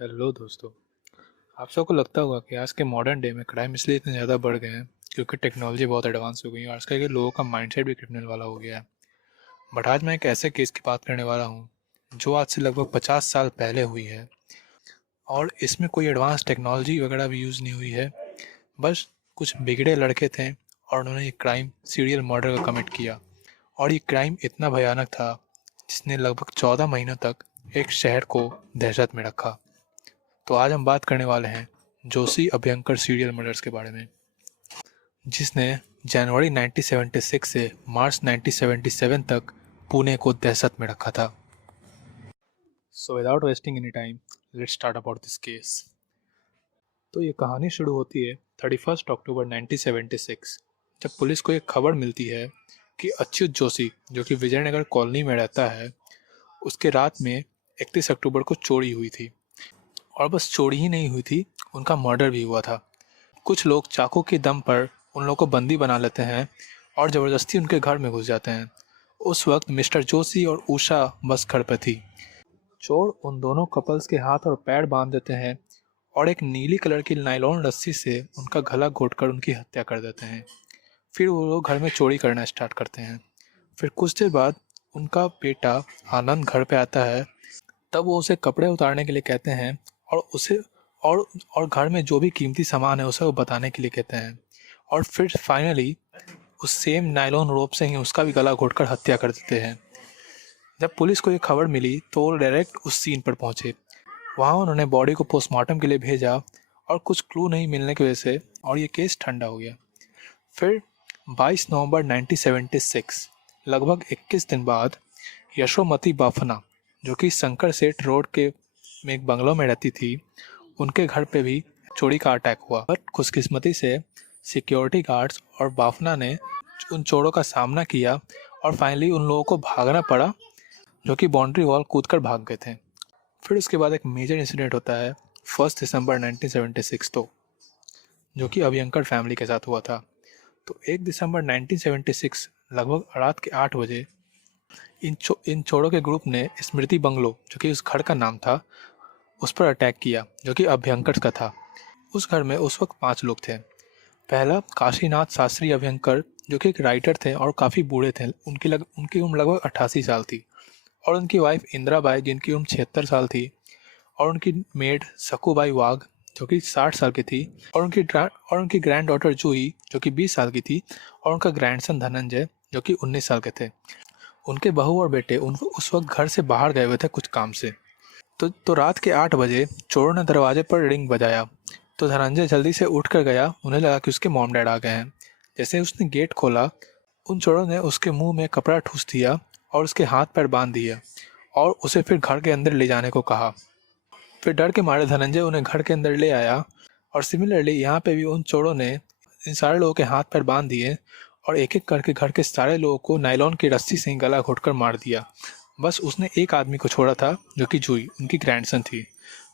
Hello दोस्तों। आप सबको लगता होगा कि आज के मॉडर्न डे में क्राइम इसलिए इतने ज़्यादा बढ़ गए हैं क्योंकि टेक्नोलॉजी बहुत एडवांस हो गई है और आजकल के लोगों का माइंडसेट भी क्रिमिनल वाला हो गया है। बट आज मैं एक ऐसे केस की बात करने वाला हूँ जो आज से लगभग 50 साल पहले हुई है और इसमें कोई एडवांस टेक्नोलॉजी वगैरह भी यूज़ नहीं हुई है। बस कुछ बिगड़े लड़के थे और उन्होंने ये क्राइम सीरियल मर्डर का कमिट किया और ये क्राइम इतना भयानक था जिसने लगभग 14 महीनों तक एक शहर को दहशत में रखा। तो आज हम बात करने वाले हैं जोशी अभ्यंकर सीरियल मर्डर्स के बारे में, जिसने जनवरी 1976 से मार्च 1977 तक पुणे को दहशत में रखा था। So without wasting any time, let's start about this case. तो ये कहानी शुरू होती है 31 अक्टूबर 1976, जब पुलिस को एक खबर मिलती है कि अच्युत जोशी, जो कि विजयनगर कॉलोनी में रहता है, उसके रात में 31 अक्टूबर को चोरी हुई थी। और बस चोरी ही नहीं हुई थी, उनका मर्डर भी हुआ था। कुछ लोग चाकू के दम पर उन लोगों को बंदी बना लेते हैं और ज़बरदस्ती उनके घर में घुस जाते हैं। उस वक्त मिस्टर जोशी और उषा बस घर पर थी। चोर उन दोनों कपल्स के हाथ और पैर बांध देते हैं और एक नीली कलर की नायलॉन रस्सी से उनका गला घोंटकर उनकी हत्या कर देते हैं। फिर वो लोग घर में चोरी करना स्टार्ट करते हैं। फिर कुछ देर बाद उनका बेटा आनंद घर पे आता है। तब वो उसे कपड़े उतारने के लिए कहते हैं और उसे और और घर में जो भी कीमती सामान है उसे वो बताने के लिए कहते हैं। और फिर फाइनली उस सेम नायलॉन रोप से ही उसका भी गला घोंटकर हत्या कर देते हैं। जब पुलिस को ये खबर मिली तो वो डायरेक्ट उस सीन पर पहुंचे। वहाँ उन्होंने बॉडी को पोस्टमार्टम के लिए भेजा और कुछ क्लू नहीं मिलने की वजह से और ये केस ठंडा हो गया। फिर 22 नवंबर 1976, लगभग 21 दिन बाद, यशोमती बाफना, जो कि शंकर सेठ रोड के में एक बंगलों में रहती थी, उनके घर पे भी चोरी का अटैक हुआ। बट खुशकिस्मती से सिक्योरिटी गार्ड्स और बाफना ने उन चोरों का सामना किया और फाइनली उन लोगों को भागना पड़ा, जो कि बाउंड्री वॉल कूदकर भाग गए थे। फिर उसके बाद एक मेजर इंसिडेंट होता है 1 दिसंबर 1976, तो जो कि अभयंकर फैमिली के साथ हुआ था। तो 1 दिसंबर 1976 लगभग रात के 8 बजे इन चोरों के ग्रुप ने स्मृति बंगलो, जो कि उस घर का नाम था, उस पर अटैक किया, जो कि अभ्यंकर का था। उस घर में उस वक्त 5 लोग थे। पहला काशीनाथ शास्त्री अभ्यंकर, जो कि एक राइटर थे और काफ़ी बूढ़े थे। उनकी उम्र लगभग 88 साल थी। और उनकी वाइफ इंदिराबाई, जिनकी उम्र 76 साल थी। और उनकी मेड सकूबाई वाघ, जो कि 60 साल की थी। और उनकी ग्रैंड डॉटर जूही, जो कि 20 साल की थी। और उनका ग्रैंडसन धनंजय, जो कि 19 साल के थे। उनके बहू और बेटे उनको उस वक्त घर से बाहर गए हुए थे कुछ काम से। तो रात के 8 बजे चोरों ने दरवाजे पर रिंग बजाया। तो धनंजय जल्दी से उठ कर गया, उन्हें लगा कि उसके मॉम डैड आ गए हैं। जैसे उसने गेट खोला, उन चोरों ने उसके मुंह में कपड़ा ठूस दिया और उसके हाथ पैर बांध दिए और उसे फिर घर के अंदर ले जाने को कहा। फिर डर के मारे धनंजय उन्हें घर के अंदर ले आया। और सिमिलरली यहाँ पे भी उन चोरों ने इन सारे लोगों के हाथ पैर बांध दिए और एक एक करके घर के सारे लोगों को नायलॉन की रस्सी से ही गला घोंटकर मार दिया। बस उसने एक आदमी को छोड़ा था, जो कि जूही, उनकी ग्रैंडसन थी।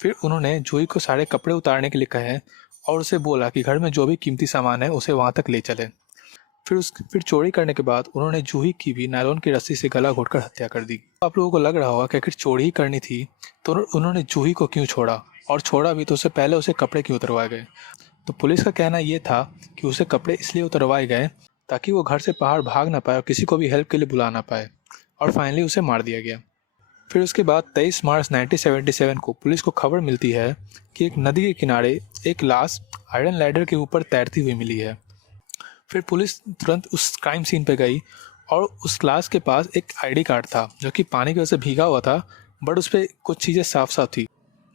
फिर उन्होंने जूही को सारे कपड़े उतारने के लिए कहे और उसे बोला कि घर में जो भी कीमती सामान है उसे वहाँ तक ले चले। फिर चोरी करने के बाद उन्होंने जूही की भी नायलॉन की रस्सी से गला घोंटकर हत्या कर दी। आप लोगों को लग रहा होगा कि आखिर चोरी ही करनी थी तो उन्होंने जूही को क्यों छोड़ा, और छोड़ा भी तो उससे पहले उसे कपड़े क्यों उतरवाए गए। तो पुलिस का कहना ये था कि उसे कपड़े इसलिए उतरवाए गए ताकि वो घर से बाहर भाग ना पाए और किसी को भी हेल्प के लिए बुला ना पाए। और फाइनली उसे मार दिया गया। फिर उसके बाद 23 मार्च 1977 को पुलिस को खबर मिलती है कि एक नदी के किनारे एक लाश आयरन लैडर के ऊपर तैरती हुई मिली है। फिर पुलिस तुरंत उस क्राइम सीन पे गई और उस लाश के पास एक आईडी कार्ड था, जो कि पानी की वजह से भीगा हुआ था, बट उस पर कुछ चीज़ें साफ साफ थी।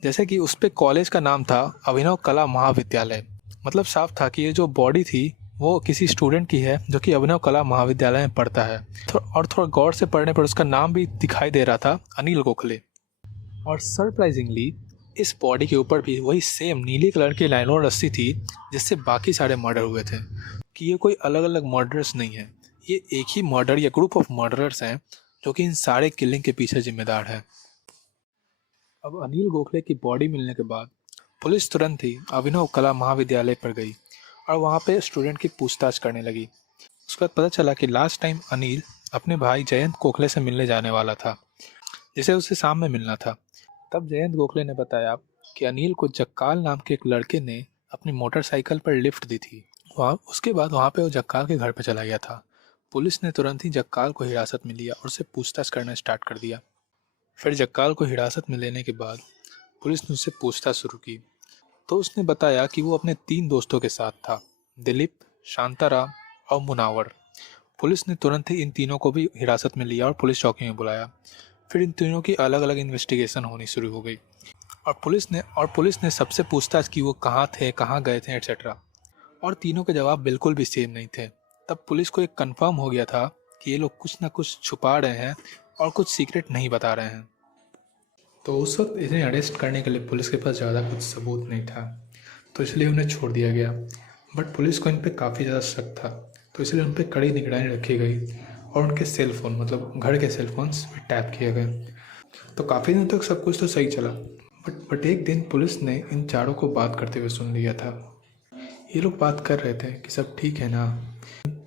जैसे कि उस पर कॉलेज का नाम था अभिनव कला महाविद्यालय। मतलब साफ था कि ये जो बॉडी थी वो किसी स्टूडेंट की है जो कि अभिनव कला महाविद्यालय में पढ़ता है। और थोड़ा गौर से पढ़ने पर उसका नाम भी दिखाई दे रहा था, अनिल गोखले। और सरप्राइजिंगली इस बॉडी के ऊपर भी वही सेम नीली कलर की नायलॉन रस्सी थी जिससे बाकी सारे मर्डर हुए थे। कि ये कोई अलग अलग मर्डरर्स नहीं है, ये एक ही मर्डर या ग्रुप ऑफ मर्डरर्स हैं जो कि इन सारे किलिंग के पीछे जिम्मेदार है। अब अनिल गोखले की बॉडी मिलने के बाद पुलिस तुरंत ही अभिनव कला महाविद्यालय पर गई और वहाँ पे स्टूडेंट की पूछताछ करने लगी। उसके बाद पता चला कि लास्ट टाइम अनिल अपने भाई जयंत गोखले से मिलने जाने वाला था, जिसे उसे शाम में मिलना था। तब जयंत गोखले ने बताया कि अनिल को जक्काल नाम के एक लड़के ने अपनी मोटरसाइकिल पर लिफ्ट दी थी। वहाँ उसके बाद वहाँ पे वो जक्काल के घर पे चला गया था। पुलिस ने तुरंत ही जक्काल को हिरासत में लिया और उससे पूछताछ करना स्टार्ट कर दिया। फिर जक्काल को हिरासत में लेने के बाद पुलिस ने उससे पूछताछ शुरू की, तो उसने बताया कि वो अपने 3 दोस्तों के साथ था, दिलीप, शांताराम और मुनावर। पुलिस ने तुरंत ही इन तीनों को भी हिरासत में लिया और पुलिस चौकी में बुलाया। फिर इन तीनों की अलग अलग इन्वेस्टिगेशन होनी शुरू हो गई और पुलिस ने सबसे पूछताछ की वो कहाँ थे, कहाँ गए थे, एट्सेट्रा। और तीनों के जवाब बिल्कुल भी सेम नहीं थे। तब पुलिस को एक कंफर्म हो गया था कि ये लोग कुछ ना कुछ छुपा रहे हैं और कुछ सीक्रेट नहीं बता रहे हैं। तो उस वक्त इन्हें अरेस्ट करने के लिए पुलिस के पास ज़्यादा कुछ सबूत नहीं था, तो इसलिए उन्हें छोड़ दिया गया। बट पुलिस को इन पर काफ़ी ज़्यादा शक था, तो इसलिए उन पर कड़ी निगरानी रखी गई और उनके सेल फ़ोन, मतलब घर के सेल फोन्स भी टैप किए गए। तो काफ़ी दिन तक सब कुछ तो सही चला, बट एक दिन पुलिस ने इन चारों को बात करते हुए सुन लिया था। ये लोग बात कर रहे थे कि सब ठीक है ना,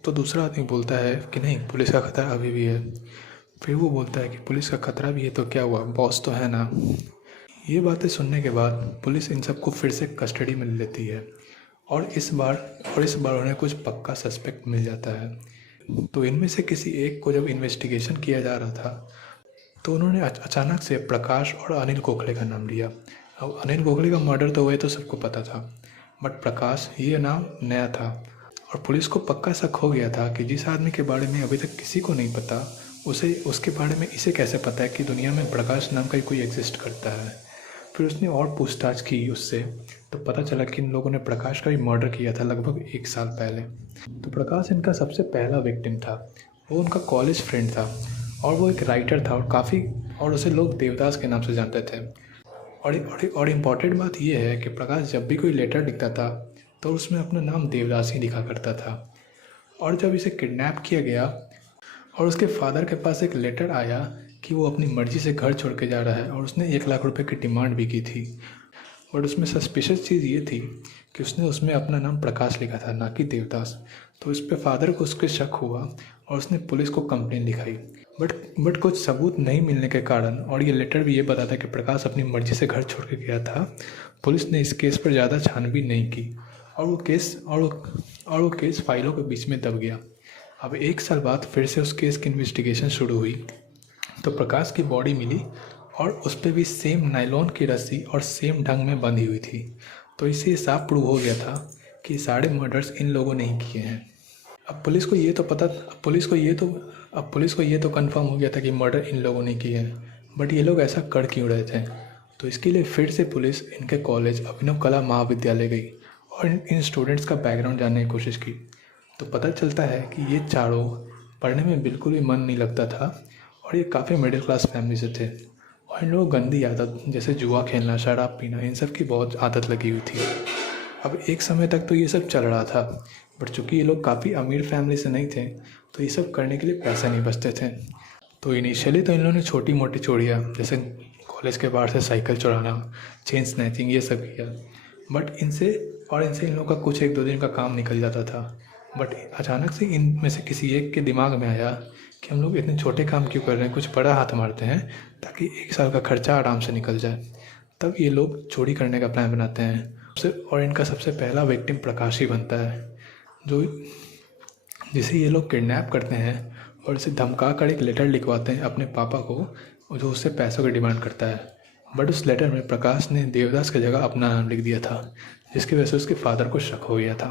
तो दूसरा आदमी बोलता है कि नहीं, पुलिस का खतरा अभी भी है। फिर वो बोलता है कि पुलिस का खतरा भी है तो क्या हुआ, बॉस तो है ना। ये बातें सुनने के बाद पुलिस इन सबको फिर से कस्टडी में ले लेती है और इस बार उन्हें कुछ पक्का सस्पेक्ट मिल जाता है। तो इनमें से किसी एक को जब इन्वेस्टिगेशन किया जा रहा था, तो उन्होंने अचानक से प्रकाश और अनिल गोखले का नाम लिया। अब अनिल गोखले का मर्डर तो हुए तो सबको पता था, बट प्रकाश ये नाम नया था और पुलिस को पक्का शक हो गया था कि जिस आदमी के बारे में अभी तक किसी को नहीं पता, उसके बारे में इसे कैसे पता है कि दुनिया में प्रकाश नाम का कोई एग्जिस्ट करता है। फिर उसने और पूछताछ की उससे, तो पता चला कि इन लोगों ने प्रकाश का भी मर्डर किया था लगभग 1 साल पहले। तो प्रकाश इनका सबसे पहला विक्टिम था। वो उनका कॉलेज फ्रेंड था और वो एक राइटर था और उसे लोग देवदास के नाम से जानते थे। और इम्पॉर्टेंट बात यह है कि प्रकाश जब भी कोई लेटर लिखता था तो उसमें अपना नाम देवदास ही लिखा करता था। और जब इसे किडनैप किया गया और उसके फादर के पास एक लेटर आया कि वो अपनी मर्ज़ी से घर छोड़ के जा रहा है और उसने 1 लाख रुपए की डिमांड भी की थी, बट उसमें सस्पिशियस चीज़ ये थी कि उसने उसमें अपना नाम प्रकाश लिखा था, ना कि देवदास। तो इस पे फादर को उसके शक हुआ और उसने पुलिस को कंप्लेन लिखाई। बट कुछ सबूत नहीं मिलने के कारण, और ये लेटर भी ये बताता कि प्रकाश अपनी मर्ज़ी से घर छोड़ के गया था, पुलिस ने इस केस पर ज़्यादा छानबीन नहीं की और वो केस फाइलों के बीच में दब गया। अब 1 साल बाद फिर से उस केस की इन्वेस्टिगेशन शुरू हुई, तो प्रकाश की बॉडी मिली और उस पर भी सेम नायलॉन की रस्सी और सेम ढंग में बंधी हुई थी। तो इससे साफ प्रूव हो गया था कि सारे मर्डर्स इन लोगों ने ही किए हैं। अब पुलिस को ये तो कंफर्म हो गया था कि मर्डर इन लोगों ने किए हैं, बट ये लोग ऐसा कर क्यों रहे थे। तो इसके लिए फिर से पुलिस इनके कॉलेज अभिनव कला महाविद्यालय गई और इन स्टूडेंट्स का बैकग्राउंड जानने की कोशिश की। तो पता चलता है कि ये चारों पढ़ने में बिल्कुल भी मन नहीं लगता था और ये काफ़ी मिडिल क्लास फैमिली से थे और इन लोगों को गंदी आदत जैसे जुआ खेलना, शराब पीना, इन सब की बहुत आदत लगी हुई थी। अब एक समय तक तो ये सब चल रहा था, बट चूँकि ये लोग काफ़ी अमीर फैमिली से नहीं थे तो ये सब करने के लिए पैसे नहीं बचते थे। तो इनिशियली तो इन लोगों ने छोटी मोटी चोरियाँ जैसे कॉलेज के बाहर से साइकिल चुराना, चेन स्नैचिंग, ये सब किया। बट इनसे इन लोगों का कुछ 1-2 दिन का काम निकल जाता था। बट अचानक से इनमें से किसी एक के दिमाग में आया कि हम लोग इतने छोटे काम क्यों कर रहे हैं, कुछ बड़ा हाथ मारते हैं ताकि 1 साल का खर्चा आराम से निकल जाए। तब ये लोग चोरी करने का प्लान बनाते हैं और इनका सबसे पहला विक्टिम प्रकाश ही बनता है, जिसे ये लोग किडनैप करते हैं और इसे धमका कर एक लेटर लिखवाते हैं अपने पापा को, जो उससे पैसों की डिमांड करता है। बट उस लेटर में प्रकाश ने देवदास की जगह अपना नाम लिख दिया था, जिसकी वजह से उसके फादर को शक हो गया था।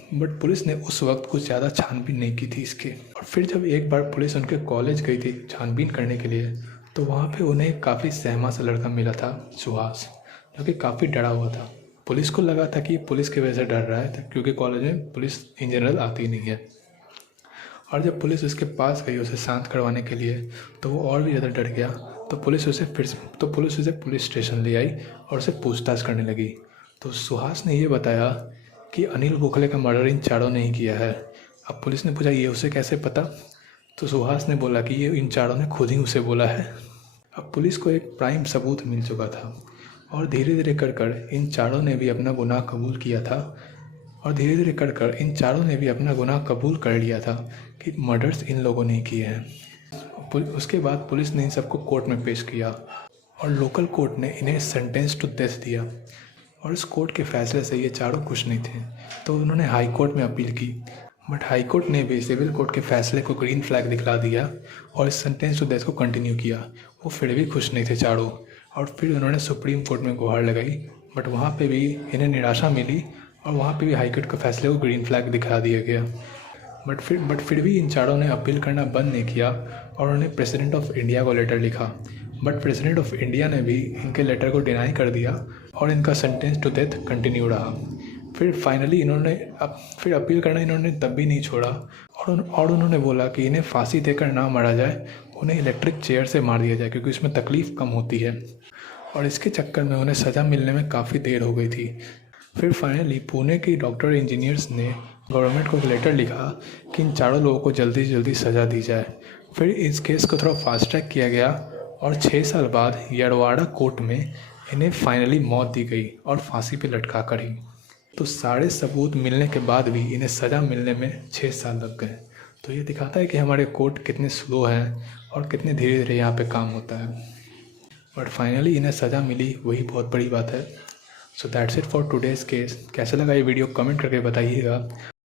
बट पुलिस ने उस वक्त कुछ ज़्यादा छानबीन नहीं की थी इसकी। और फिर जब एक बार पुलिस उनके कॉलेज गई थी छानबीन करने के लिए, तो वहाँ पे उन्हें एक काफ़ी सहमा सा लड़का मिला था, सुहास, जो कि काफ़ी डरा हुआ था। पुलिस को लगा था कि पुलिस की वजह से डर रहा है क्योंकि कॉलेज में पुलिस इन जनरल आती नहीं है। और जब पुलिस उसके पास गई उसे शांत करवाने के लिए, तो वो और भी ज़्यादा डर गया। तो पुलिस उसे पुलिस स्टेशन ले आई और उसे पूछताछ करने लगी। तो सुहास ने ये बताया कि अनिल गोखले का मर्डर इन चारों ने ही किया है। अब पुलिस ने पूछा ये उसे कैसे पता, तो सुहास ने बोला कि ये इन चारों ने खुद ही उसे बोला है। अब पुलिस को एक प्राइम सबूत मिल चुका था और धीरे धीरे कर इन चारों ने भी अपना गुनाह कबूल किया था कर लिया था कि मर्डर्स इन लोगों ने किए हैं। उसके बाद पुलिस ने इन सबको कोर्ट में पेश किया और लोकल कोर्ट ने इन्हें सेंटेंस टू डेथ दिया। और इस कोर्ट के फैसले से ये चारों खुश नहीं थे, तो उन्होंने हाई कोर्ट में अपील की। बट हाई कोर्ट ने भी सिविल कोर्ट के फैसले को ग्रीन फ्लैग दिखला दिया और इस सेंटेंस टू डेथ को कंटिन्यू किया। वो फिर भी खुश नहीं थे चारों, और फिर उन्होंने सुप्रीम कोर्ट में गुहार लगाई। बट वहाँ पे भी इन्हें निराशा मिली और वहाँ पे भी हाई कोर्ट के फैसले को ग्रीन फ्लैग दिखा दिया गया। बट फिर भी इन चारों ने अपील करना बंद नहीं किया और उन्होंने प्रेसिडेंट ऑफ इंडिया को लेटर लिखा। बट प्रेसिडेंट ऑफ इंडिया ने भी इनके लेटर को डिनाई कर दिया और इनका सेंटेंस टू डेथ कंटिन्यू रहा। फिर फाइनली फिर अपील करना इन्होंने तब भी नहीं छोड़ा और उन्होंने बोला कि इन्हें फांसी देकर ना मारा जाए, उन्हें इलेक्ट्रिक चेयर से मार दिया जाए क्योंकि उसमें तकलीफ़ कम होती है। और इसके चक्कर में उन्हें सज़ा मिलने में काफ़ी देर हो गई थी। फिर फाइनली पुणे के डॉक्टर इंजीनियर्स ने गवर्नमेंट को एक लेटर लिखा कि इन चारों लोगों को जल्दी से जल्दी सज़ा दी जाए। फिर इस केस को थोड़ा फास्ट ट्रैक किया गया और 6 साल बाद यरवाड़ा कोर्ट में इन्हें फाइनली मौत दी गई और फांसी पे लटका कर ही। तो सारे सबूत मिलने के बाद भी इन्हें सज़ा मिलने में 6 साल लग गए। तो ये दिखाता है कि हमारे कोर्ट कितने स्लो हैं और कितने धीरे धीरे यहाँ पे काम होता है। बट फाइनली इन्हें सज़ा मिली, वही बहुत बड़ी बात है। So that's it for today's case. कैसा लगा ये वीडियो कमेंट करके बताइएगा।